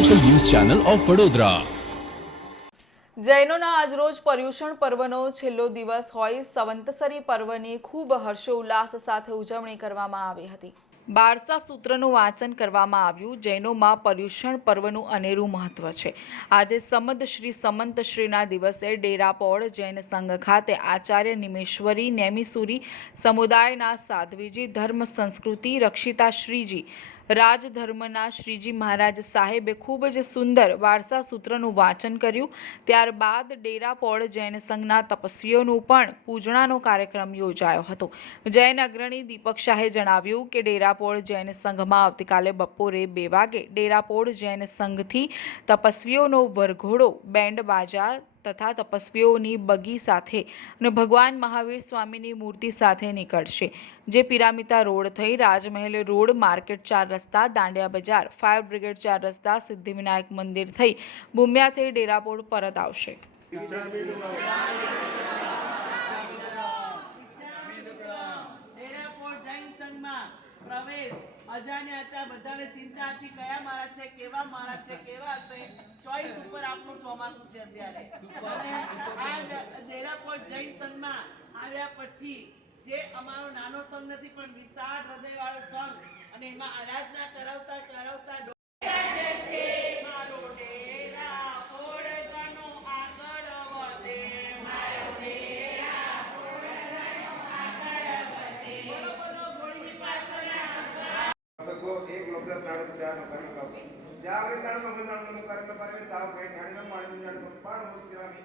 Channel of Vadodara જૈનોના આજરોજ પર્યુષણ પર્વનો છેલ્લો દિવસ હોય સંવંતસરી પર્વની ખૂબ હર્ષોલ્લાસ સાથે ઉજવણી કરવામાં આવી હતી. બારસા સૂત્રનું વાંચન કરવામાં આવ્યું, જૈનોમાં પર્યુષણ પર્વનું અનેરું મહત્વ છે. આજે સમદ શ્રી સમંત દિવસે ડેરાપોળ જૈન સંઘ ખાતે આચાર્ય નિમેશ્વરી નેમિસુરી સમુદાયના સાધ્વીજી, ધર્મ સંસ્કૃતિ રક્ષિતા શ્રીજી રાજધર્મના શ્રીજી મહારાજ સાહેબે ખૂબ જ સુંદર વારસા સૂત્રનું વાંચન કર્યું. ત્યારબાદ ડેરાપોળ જૈન સંઘના તપસ્વીઓનું પણ પૂજણાનો કાર્યક્રમ યોજાયો હતો. જૈન અગ્રણી દીપક શાહે જણાવ્યું કે ડેરાપોળ જૈન સંઘમાં આવતીકાલે બપોરે બે વાગે ડેરાપોળ જૈન સંઘથી તપસ્વીઓનો વરઘોડો બેન્ડ બાજા તથા તપસ્વીઓની બગી સાથે અને ભગવાન મહાવીર સ્વામીની મૂર્તિ સાથે નીકળશે, જે પિરામિતા રોડ થઈ રાજમહેલ રોડ માર્કેટ ચાર રસ્તા, દાંડિયા બજાર, ફાયર બ્રિગેડ ચાર રસ્તા, સિદ્ધિવિનાયક મંદિર થઈ બુમ્યા થઈ ડેરાપોળ પરત આવશે ડેરાપોર્ટ જૈન સંઘમાં પ્રવેશ અજાણ્યા હતા, બધાને ચિંતા હતી, કયા મહારાજ છે, કેવા મહારાજ છે, કેવા હશે? ચોઈસ ઉપર આપણું ચોમાસું છે અત્યારે. અને આ ડેરાપોર્ટ જૈન સંઘમાં આવ્યા પછી જે અમારો નાનો સંઘ નથી, પણ વિશાળ હૃદય વાળો સંઘ, અને એમાં આરાધના કરાવતા કરાવતા ನಮಗೆ ಜಾಗರಿಂದ ನಮಗೆ ನಮ್ಮನ್ನು ಕರೆದ ಬಾರಿ ತಾವು ಕೈ ಕಡಿಮೆ ಮಾಡಿದ ನಡ್ಕೊಂಡು ಬಾಳ ಮುಗಿಸ್ತೀರಾಮಿ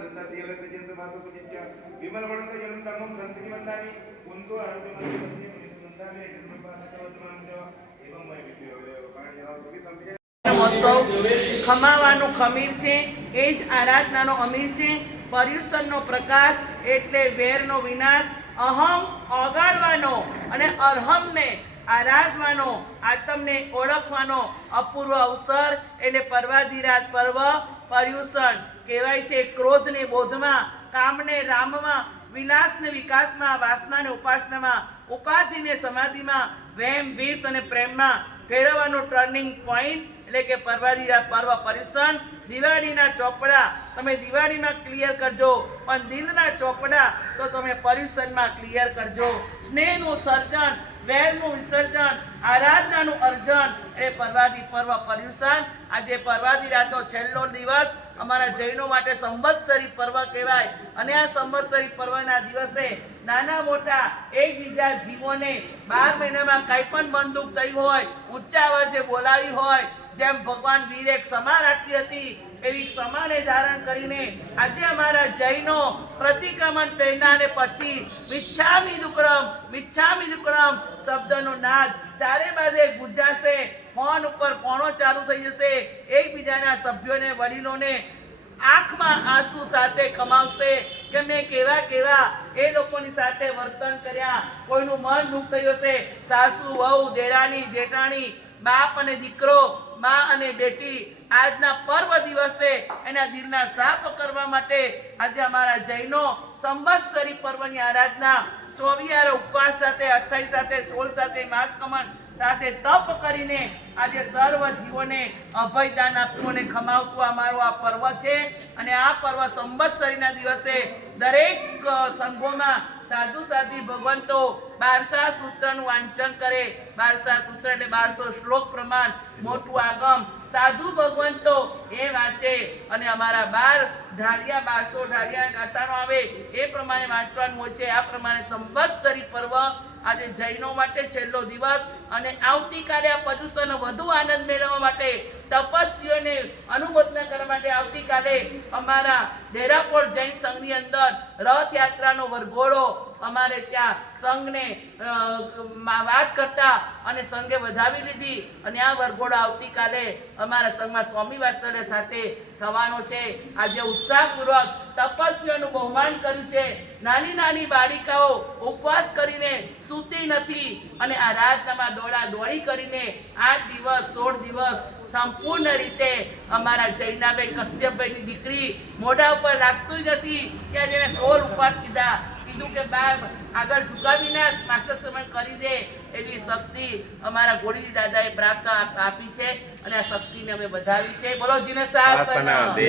धंदा सेला सजन सभासो पुजत्या विमल वणंत जनम तमम संतिमंदानी कुंतो अरविंद मंदाने ખમાવાનું ખમીર છે, એ જ આરાધનાનો અમીર છે. પર્યુષણનો પ્રકાશ એટલે વેરનો વિનાશ. અહમ ઓગાળવાનો અને અરહમને આરાધવાનો આતમને ઓળખવાનો અપૂર્વ અવસર એટલે પર્વાધિરાત પર્વ. પર્યુષણ કહેવાય છે ક્રોધને બોધમાં, કામને રામમાં વિલાસને વિકાસમાં, વાસનાને ઉપાસનામાં, ઉપાધિને સમાધિમાં, વેમ, વિષ અને પ્રેમમાં ફેરવવાનું ટર્નિંગ પોઈન્ટ એટલે કે પરવાદીરા પર્વ પરિસન દિવાળીના ચોપડા તમે દિવાળીમાં ક્લિયર કરજો, પણ દિલના ચોપડા તો તમે પર્યુષણમાં ક્લિયર કરજો. સ્નેહનું સર્જન, વેરનું વિસર્જન, આરાધનાનું અર્જન એ પરવાદી પર્વ પર્યુષણ આજે પરવાદી રાતનો છેલ્લો દિવસ અમારા જૈનો માટે સંવત્સરી પર્વ કહેવાય. અને આ સંવત્સરી પર્વના દિવસે નાના મોટા એકબીજા જીવોને બાર મહિનામાં કંઈ પણ બંદૂક થઈ હોય, ઊંચા અવાજે બોલાવી હોય જેમ ભગવાન વીરે ક્ષમા રાખી હતી, એવી ક્ષમાને ધારણ કરીને આજે અમારા જૈનો પ્રતિક્રમણ પહેરનાને પછી મિચ્છામી દુક્રમ મિચ્છામી દુક્રમ શબ્દનો નાદ ચારે બાજે ગુંજાશે, ફોન ઉપર ફોનો ચાલુ થઈ જશે, એકબીજાના સભ્યોને, વડીલોને આંખમાં આંસુ સાથે કમાવશે કે મેં કેવા કેવા એ લોકોની સાથે વર્તન કર્યા, કોઈનું મન દુઃખ થયું હશે સાસુ, વહુ, દેરાણી, જેઠાણી, બાપ અને દીકરો મા અને બેટી આજના પર્વ દિવસે એના દિલના સાફ કરવા માટે આજે અમારા જૈનો સંવત્સરી પર્વની આરાધના ચોવીયાર ઉપવાસ સાથે અઠ્ઠાઈસ સાથે, સોળ સાથે, માસ કમન સાથે તપ કરીને આજે સર્વ જીવોને અભયદાન આપ્યું અને ખમાવતું અમારો આ પર્વ છે. અને આ પર્વ સંવત્સરીના દિવસે દરેક સંઘોમાં સાધુ સાધી ભગવંતો બારસા સૂત્રનું વાંચન કરે. બારસા સૂત્ર એટલે બારસો શ્લોક પ્રમાણ, મોટું આગમ. સાધુ ભગવંતો એ વાંચે અને અમારા બાર ઢાળિયા, બારસો ઢાળિયા ગાતાનો આવે એ પ્રમાણે વાંચવાનું હોય છે. આ પ્રમાણે સંવત્સરી પર્વ આજે જૈનો માટે છેલ્લો દિવસ અને આવતીકાલે આ પર્યુષણનો વધુ આનંદ મેળવવા માટે તપસ્વીઓને અનુમોદના કરવા માટે આવતીકાલે અમારા દેરાપોર જૈન સંઘની અંદર રથયાત્રાનો વરઘોડો અમારે ત્યાં સંઘને વાત કરતા અને સંઘે વધાવી લીધી. અને આ વરઘોડો આવતીકાલે અમારા સંઘમાં સ્વામી વાત્સલ્ય સાથે થવાનો છે. આજે ઉત્સાહપૂર્વક તપસ્વીઓનું બહુમાન કર્યું છે. નાની નાની બાળિકાઓ ઉપવાસ કરીને સૂતી નથી અને આ રાતનામાં દોડા દોડી કરીને આઠ દિવસ, સોળ દિવસ સંપૂર્ણ રીતે અમારા જૈનાબેન કશ્યપભાઈની દીકરી મોઢા ઉપર લાગતું જ નથી. કે જેને સોળ ઉપવાસ કીધા. કીધું કે બા આગળ ઝુકાવીને માસ્ટર સમય કરી દે. એવી શક્તિ અમારા ગોળી દાદાએ પ્રાપ્ત આપી છે અને આ શક્તિને અમે વધાવી છે. બોલો જીને દે